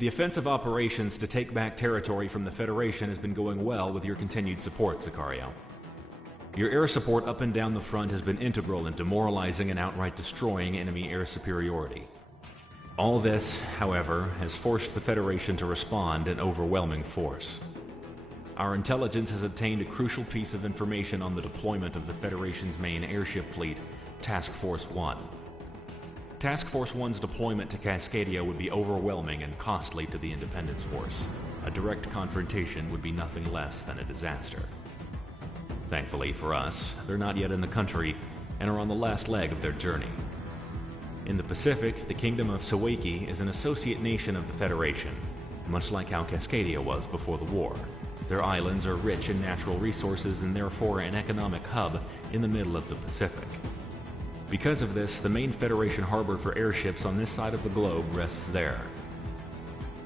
The offensive operations to take back territory from the Federation has been going well with your continued support, Sicario. Your air support up and down the front has been integral in demoralizing and outright destroying enemy air superiority. All this, however, has forced the Federation to respond in overwhelming force. Our intelligence has obtained a crucial piece of information on the deployment of the Federation's main airship fleet, Task Force 1. Task Force 1's deployment to Cascadia would be overwhelming and costly to the Independence Force. A direct confrontation would be nothing less than a disaster. Thankfully for us, they're not yet in the country and are on the last leg of their journey. In the Pacific, the Kingdom of Sawaki is an associate nation of the Federation, much like how Cascadia was before the war. Their islands are rich in natural resources and therefore an economic hub in the middle of the Pacific. Because of this, the main Federation harbor for airships on this side of the globe rests there.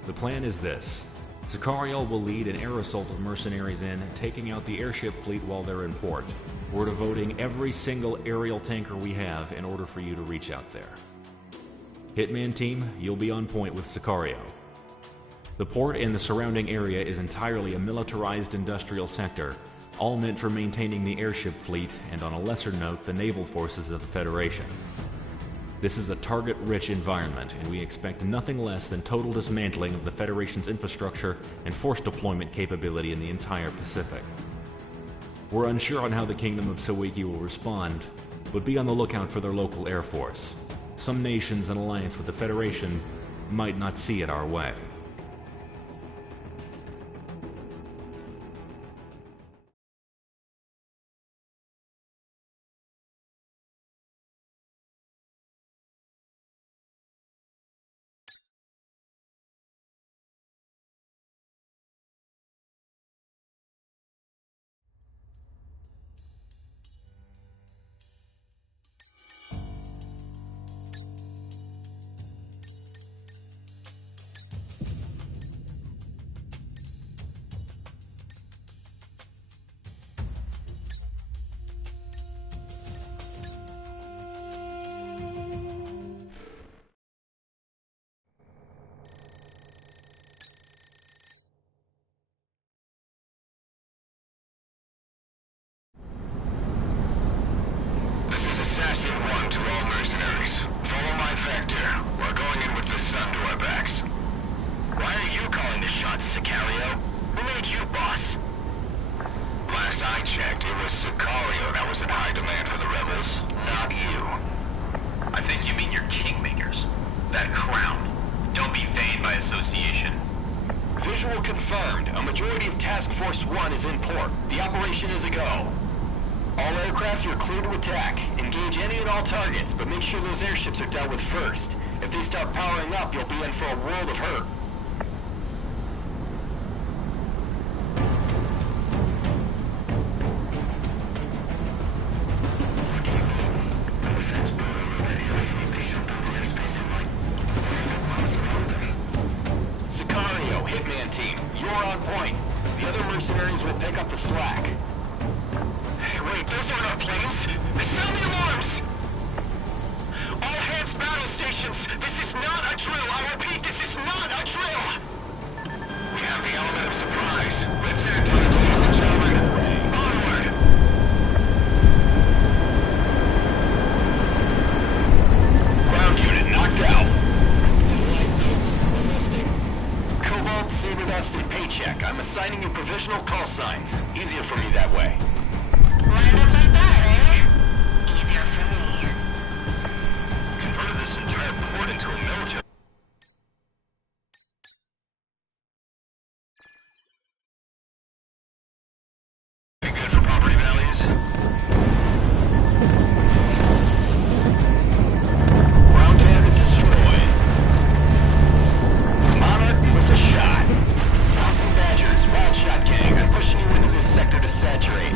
The plan is this. Sicario will lead an air assault of mercenaries in, taking out the airship fleet while they're in port. We're devoting every single aerial tanker we have in order for you to reach out there. Hitman team, you'll be on point with Sicario. The port and the surrounding area is entirely a militarized industrial sector, all meant for maintaining the airship fleet and, on a lesser note, the naval forces of the Federation. This is a target-rich environment, and we expect nothing less than total dismantling of the Federation's infrastructure and force deployment capability in the entire Pacific. We're unsure on how the Kingdom of Sawaki will respond, but be on the lookout for their local air force. Some nations in alliance with the Federation might not see it our way. Confirmed. A majority of Task Force 1 is in port. The operation is a go. All aircraft, you're clear to attack. Engage any and all targets, but make sure those airships are dealt with first. If they start powering up, you'll be in for a world of hurt. I'm assigning you provisional call signs. Easier for me that way. Lined up like that, eh? Easier for me. Converted this entire port into a military... Good for property values? Ground target destroyed. Monarch, give us a shot. Badgers, wild shot gang. I'm pushing you into this sector to saturate.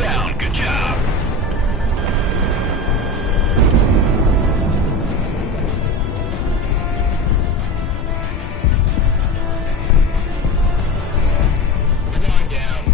down. Good job. We're going down.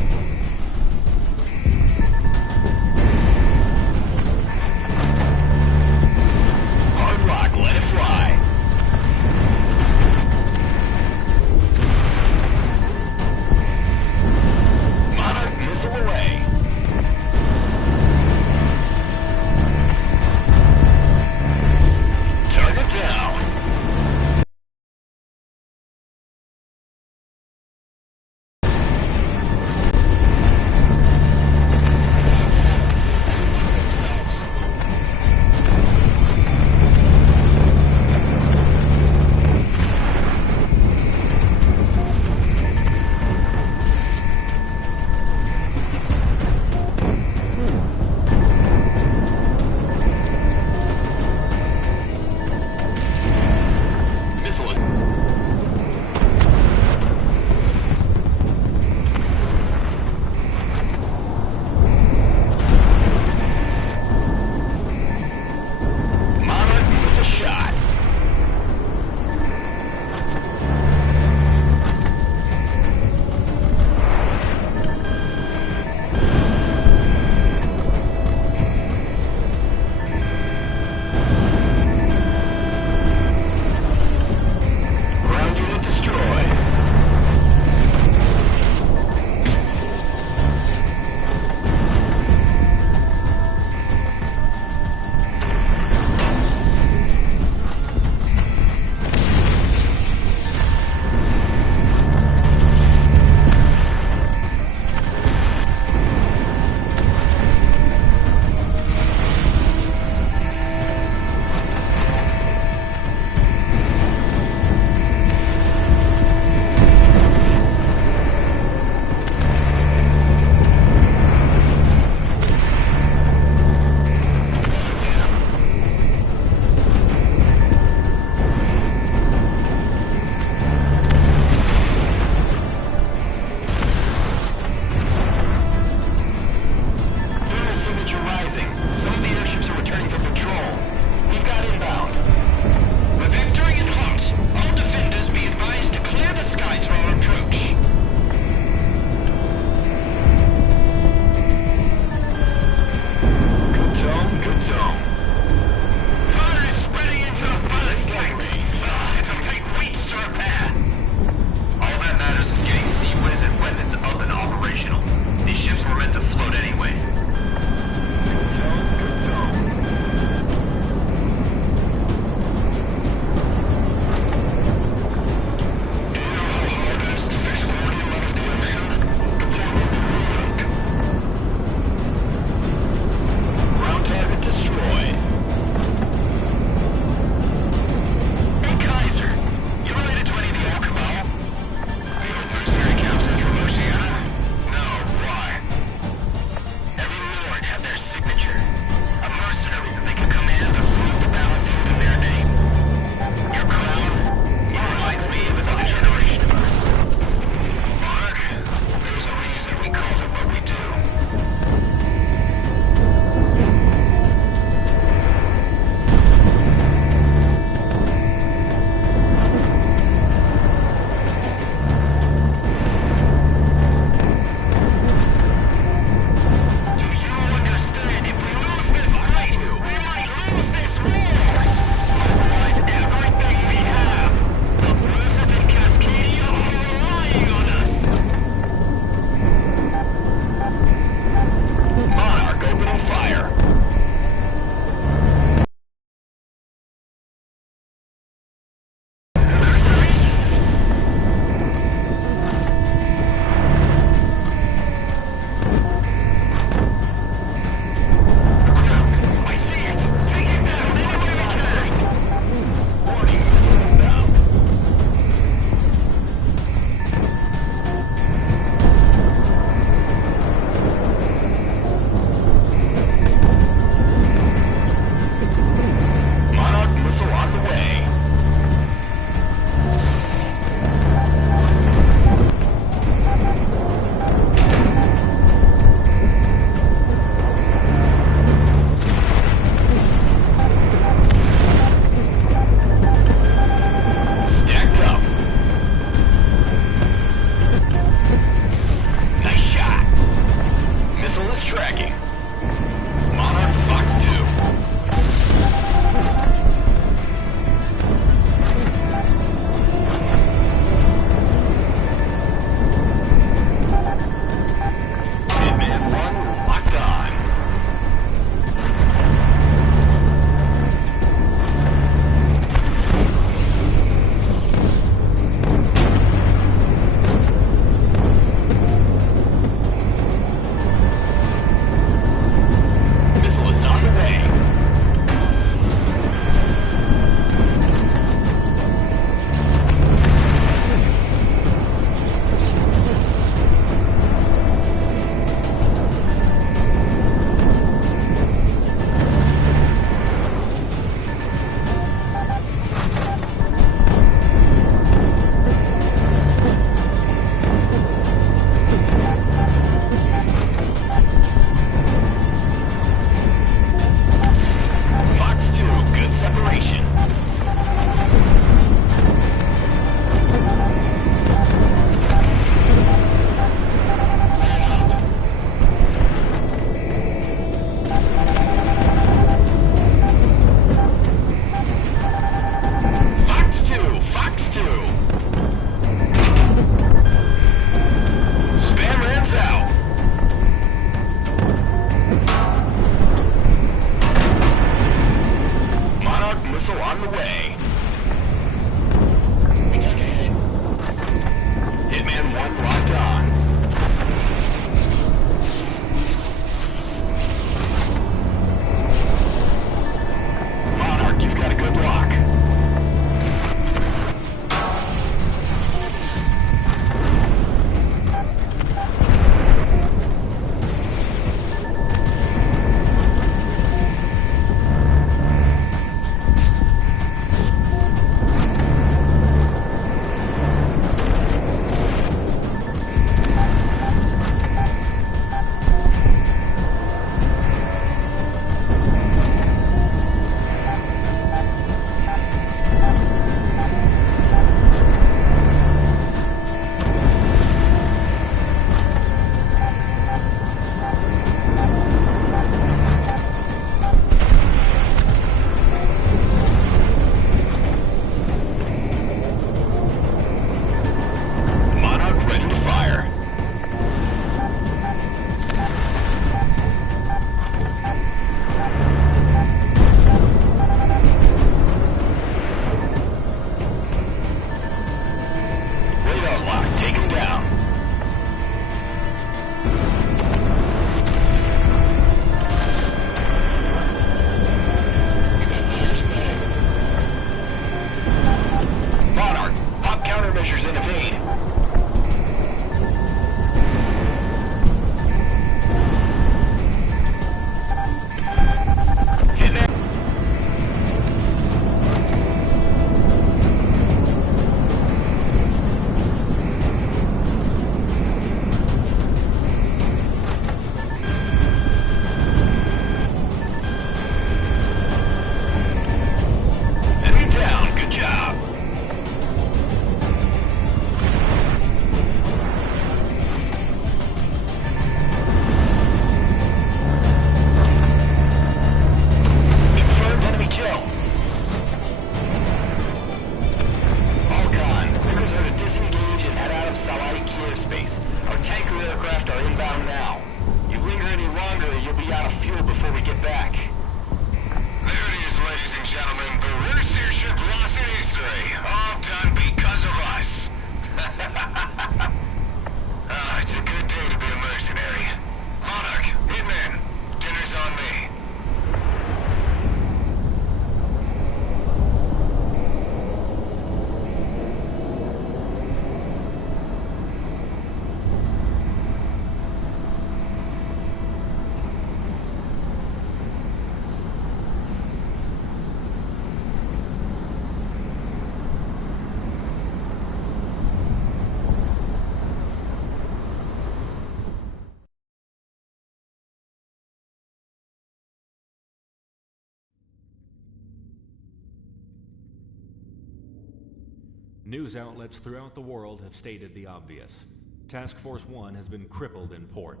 News outlets throughout the world have stated the obvious. Task Force 1 has been crippled in port.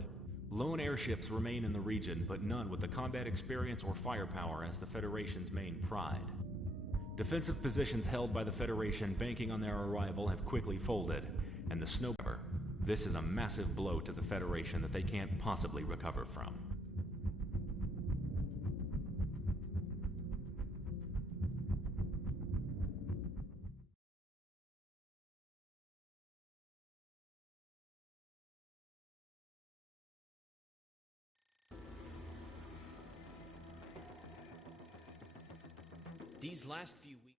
Lone airships remain in the region, but none with the combat experience or firepower as the Federation's main pride. Defensive positions held by the Federation banking on their arrival have quickly folded, and the snow... This is a massive blow to the Federation that they can't possibly recover from. These last few weeks